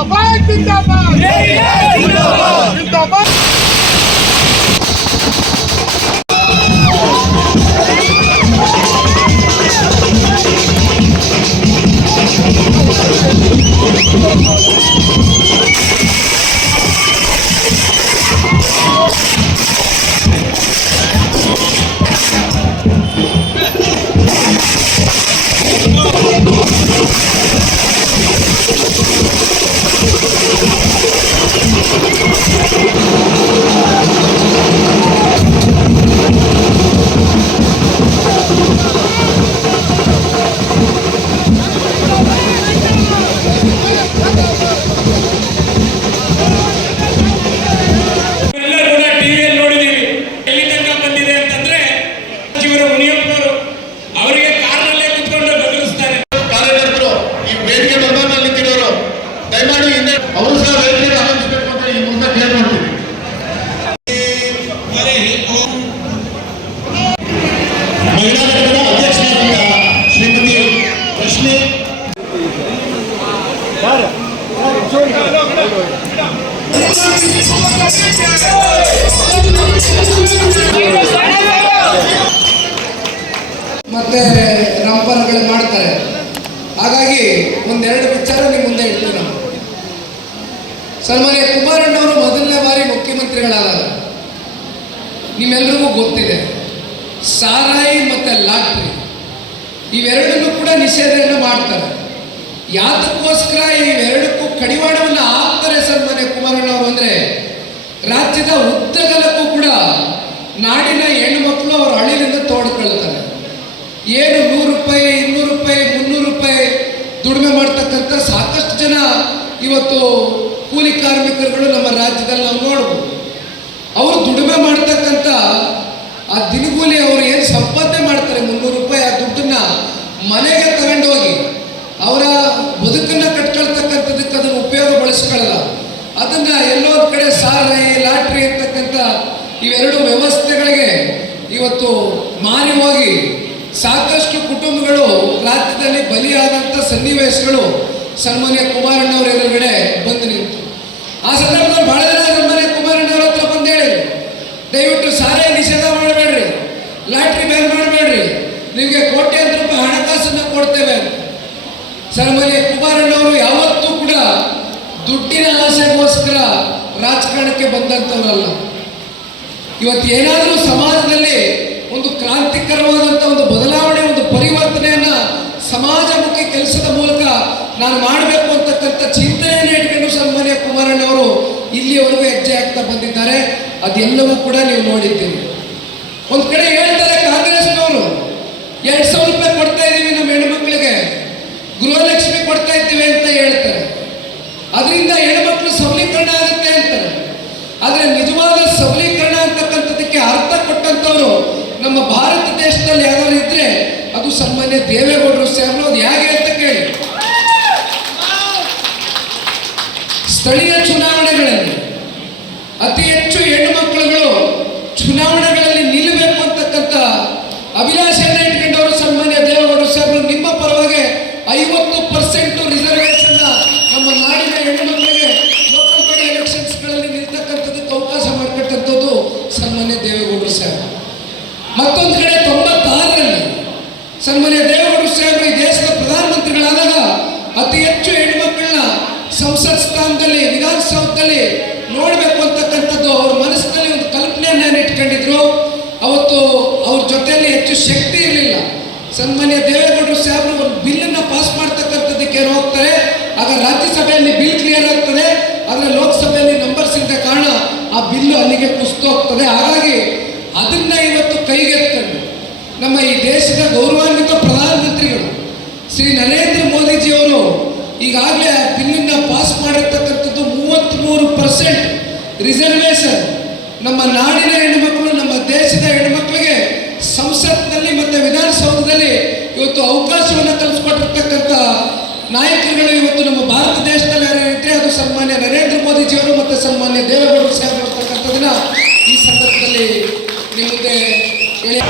ಜಿಂದಾಬಾದ್ ಜಿಂದಾಬಾದ್ ಜಿಂದಾಬಾದ್. ಮತ್ತೆ ರಂಪನಗಳು ಮಾಡ್ತಾರೆ. ಹಾಗಾಗಿ ಒಂದೆರಡು ವಿಚಾರ ನಿಮ್ಮ ಮುಂದೆ ಇಡ್ತೀವಿ ನಾವು. ಸನ್ಮಾನ್ಯ ಕುಮಾರಣ್ಣವರು ಮೊದಲನೇ ಬಾರಿ ಮುಖ್ಯಮಂತ್ರಿಗಳಾದಾಗ ನಿಮ್ಮೆಲ್ಲರಿಗೂ ಗೊತ್ತಿದೆ, ಸಾರಾಯಿ ಮತ್ತು ಲಾಟ್ರಿ ಇವೆರಡನ್ನೂ ಕೂಡ ನಿಷೇಧವನ್ನು ಮಾಡ್ತಾರೆ. ಯಾತಕ್ಕೋಸ್ಕರ ಇವೆರಡಕ್ಕೂ ಕಡಿವಾಣವನ್ನು ಹಾಕ್ತಾರೆ ಸನ್ಮಾನ್ಯ ಕುಮಾರಣ್ಣವರು ಅಂದರೆ, ರಾಜ್ಯದ ಉದ್ದಗಲಕ್ಕೂ ಕೂಡ ನಾಡಿನ ಹೆಣ್ಣುಮಕ್ಕಳು ಅವರ ಹಳ್ಳಿಯಿಂದ ತೋಡ್ಕೊಳ್ತಾರೆ. ಏನು 100 ರೂಪಾಯಿ 200 ರೂಪಾಯಿ 300 ರೂಪಾಯಿ ದುಡಿಮೆ ಮಾಡ್ತಕ್ಕಂಥ ಸಾಕಷ್ಟು ಜನ ಇವತ್ತು ಕೂಲಿ ಕಾರ್ಮಿಕರುಗಳು ನಮ್ಮ ರಾಜ್ಯದಲ್ಲಿ ನಾವು ನೋಡ್ಬೋದು. ಅವರು ದುಡಿಮೆ ಮಾಡ್ತಕ್ಕಂಥ ಆ ದಿನಗೂಲಿ ಅವರು ಏನು ಸಂಪಾದನೆ ಮಾಡ್ತಾರೆ 300 ರೂಪಾಯಿ, ಆ ದುಡ್ಡನ್ನು ಮನೆಗೆ ತಗೊಂಡೋಗಿ ಅವರ ಬದುಕನ್ನು ಕಟ್ಕೊಳ್ತಕ್ಕಂಥದಕ್ಕೆ ಅದನ್ನು ಉಪಯೋಗ ಬಳಸ್ಕೊಳ್ಳಲ್ಲ. ಅದನ್ನು ಎಲ್ಲೋ ಒಂದು ಕಡೆ ಸಾರಾಯಿ ಲಾಟ್ರಿ ಅಂತಕ್ಕಂಥ ಇವೆರಡು ವ್ಯವಸ್ಥೆಗಳಿಗೆ ಇವತ್ತು ಮಾರಿ ಹೋಗಿ ಸಾಕಷ್ಟು ಕುಟುಂಬಗಳು ರಾಜ್ಯದಲ್ಲಿ ಬಲಿಯಾದಂಥ ಸನ್ನಿವೇಶಗಳು ಸನ್ಮಾನ್ಯ ಕುಮಾರಣ್ಣವ್ರ ಎದುರುಗಡೆ ಬಂದು ನಿಂತು. ಆ ಸಂದರ್ಭದಲ್ಲಿ ಬಹಳ ಜನ ಸನ್ಮಾನ್ಯ ಕುಮಾರಣ್ಣವ್ರ ಹತ್ರ ಬಂದು ಹೇಳಿದ್ರು, ದಯವಿಟ್ಟು ಸಾರಾಯಿ ನಿಷೇಧ ಮಾಡಬೇಡ್ರಿ, ಲಾಟ್ರಿ ಬ್ಯಾನ್ ಮಾಡಬೇಡ್ರಿ, ನಿಮಗೆ ಕೋಟ್ಯಾಂತರ ರೂಪಾಯಿ ಹಣಕಾಸನ್ನು ಕೊಡ್ತೇವೆ ಅಂತ. ಸನ್ಮಾನ್ಯ ಕುಮಾರಣ್ಣವರು ಯಾವತ್ತೂ ಕೂಡ ದುಡ್ಡಿನ ಆಸೆಗೋಸ್ಕರ ರಾಜಕಾರಣಕ್ಕೆ ಬಂದಂಥವರಲ್ಲ. ಇವತ್ತು ಏನಾದರೂ ಸಮಾಜದಲ್ಲಿ ಒಂದು ಕ್ರಾಂತಿಕರವಾದಂಥ ಒಂದು ಬದಲಾವಣೆ, ಒಂದು ಪರಿವರ್ತನೆಯನ್ನು ಸಮಾಜಮುಖಿ ಕೆಲಸದ ಮೂಲಕ ನಾನು ಮಾಡಬೇಕು ಅಂತಕ್ಕಂಥ ಚಿಂತನೆಯನ್ನು ಇಟ್ಕೊಂಡು ಸನ್ಮಾನ್ಯ ಕುಮಾರಣ್ಣವರು ಇಲ್ಲಿಯವರೆಗೂ ಹೆಜ್ಜೆ ಆಗ್ತಾ ಬಂದಿದ್ದಾರೆ. ಅದೆಲ್ಲವೂ ಕೂಡ ನೀವು ನೋಡಿದ್ದೀರಿ. ಒಂದು ಕಡೆ ಹೇಳ್ತಾರೆ ಕಾಂಗ್ರೆಸ್ನವರು 2,000 ರೂಪಾಯಿ ಕೊಡ್ತಾ ಇದ್ದೀವಿ ನಮ್ಮ ಹೆಣ್ಮಕ್ಳಿಗೆ, ಗೃಹಲಕ್ಷ್ಮಿ ಕೊಡ್ತಾ ಇದ್ದೀವಿ ಅಂತ ಹೇಳ್ತಾರೆ. ಅದರಿಂದ ಹೆಣ್ಮಕ್ಳು ಸಬಲೀಕರಣ ಆಗುತ್ತೆ ಅಂತಾರೆ. ಆದರೆ ನಿಜವಾದ ಸಬಲೀಕರಣ ಅಂತಕ್ಕಂಥದ್ದಕ್ಕೆ ಅರ್ಥ ಕೊಟ್ಟಂಥವ್ರು ನಮ್ಮ ಭಾರತ ದೇಶದಲ್ಲಿ ಯಾರು ಇದ್ರೆ ಅದು ಸನ್ಮಾನ್ಯ ದೇವೇಗೌಡರು ಸಾಹೇಬರು. ಅದು ಹೇಗೆ ಅಂತ ಕೇಳಿ, ಸ್ಥಳೀಯ ಚುನಾವಣೆಗಳಲ್ಲಿ ಅತಿ ಹೆಚ್ಚು ಹೆಣ್ಣು ಮಕ್ಕಳುಗಳು ಚುನಾವಣೆಗಳಲ್ಲಿ ನಿಲ್ಲಬೇಕು ಅಂತಕ್ಕಂಥ ಅಭಿಲಾಷೆಯನ್ನು ಇಟ್ಕೊಂಡವರು ಸನ್ಮಾನ್ಯ ದೇವೇಗೌಡರು ಸಾಹೇಬರು. ನಿಮ್ಮ ಪರವಾಗಿ 50% ರಿಸರ್ವೇಷನ್ ನಮ್ಮ ನಾಡಿನ ಹೆಣ್ಣು ಮಕ್ಕಳಿಗೆ ಲೋಕಲ್ ಬಾಡಿ ಎಲೆಕ್ಷನ್ಸ್ಗಳಲ್ಲಿ ನಿಲ್ತಕ್ಕಂಥದ್ದಕ್ಕೆ ಅವಕಾಶ ಮಾಡಿಕೊಟ್ಟಂಥದ್ದು ಸನ್ಮಾನ್ಯ ದೇವೇಗೌಡರು ಸಾಹೇಬರು. ಮತ್ತೊಂದು ಕಡೆ 96ರಲ್ಲಿ ಸನ್ಮಾನ್ಯ ದೇವೇಗೌಡರು ಸಾಹೇಬರು ಈ ದೇಶದ ಪ್ರಧಾನಮಂತ್ರಿಗಳಾದಾಗ ಅತಿ ಹೆಚ್ಚು ಹೆಣ್ಮಕ್ಳನ್ನ ಸಂಸತ್ ಸ್ಥಾನದಲ್ಲಿ ವಿಧಾನಸೌಧದಲ್ಲಿ ನೋಡಬೇಕು ಅಂತಕ್ಕಂಥದ್ದು ಅವ್ರ ಮನಸ್ಸಿನಲ್ಲಿ ಒಂದು ಕಲ್ಪನೆಯನ್ನು ಇಟ್ಕೊಂಡಿದ್ರು. ಅವತ್ತು ಅವ್ರ ಜೊತೆಯಲ್ಲಿ ಹೆಚ್ಚು ಶಕ್ತಿ ಇರಲಿಲ್ಲ. ಸನ್ಮಾನ್ಯ ದೇವೇಗೌಡರು ಸಾಹೇಬರು ಒಂದು ಬಿಲ್ಲನ್ನು ಪಾಸ್ ಮಾಡ್ತಕ್ಕಂಥದ್ದಕ್ಕೆ ಹೋಗ್ತಾರೆ. ಆಗ ರಾಜ್ಯಸಭೆಯಲ್ಲಿ ಬಿಲ್ ಕ್ಲಿಯರ್ ಆಗ್ತದೆ, ಆದರೆ ಲೋಕಸಭೆಯಲ್ಲಿ ನಂಬರ್ಸ್ ಇಲ್ಲದ ಕಾರಣ ಆ ಬಿಲ್ಲು ಅಲ್ಲಿಗೆ ಕುಸಿತೋಗ್ತದೆ. ಹಾಗಾಗಿ ಅದನ್ನ ಇವತ್ತು ಕೈಗೆತ್ತಿಕೊಂಡು ನಮ್ಮ ಈ ದೇಶದ ಗೌರವಾನ್ವಿತ ಪ್ರಧಾನಮಂತ್ರಿಗಳು ಶ್ರೀ ನರೇಂದ್ರ ಮೋದಿಜಿಯವರು ಈಗಾಗಲೇ ಆ ಬಿಲ್ಲನ್ನು ಪಾಸ್ ಮಾಡಿರ್ತಕ್ಕಂಥದ್ದು 33% ರಿಸರ್ವೇಷನ್ ನಮ್ಮ ನಾಡಿನ ಹೆಣ್ಣುಮಕ್ಕಳು, ನಮ್ಮ ದೇಶದ ಹೆಣ್ಣುಮಕ್ಕಳಿಗೆ ಸಂಸತ್ನಲ್ಲಿ ಮತ್ತು ವಿಧಾನಸೌಧದಲ್ಲಿ ಇವತ್ತು ಅವಕಾಶವನ್ನು ಕಲ್ಪಿಸ್ಕೊಟ್ಟಿರ್ತಕ್ಕಂಥ ನಾಯಕರುಗಳು ಇವತ್ತು ನಮ್ಮ ಭಾರತ ದೇಶದಲ್ಲಿ ಯಾರಿದ್ರೆ ಅದು ಸನ್ಮಾನ್ಯ ನರೇಂದ್ರ ಮೋದಿಜಿಯವರು ಮತ್ತು ಸನ್ಮಾನ್ಯ ದೇವೇಗೌಡರು ಸಾಹೇಬರು ಇರ್ತಕ್ಕಂಥದ್ದನ್ನ ಈ ಸಂದರ್ಭದಲ್ಲಿ ನಿಮ್ಮ ಮುಂದೆ ಹೇಳಿ.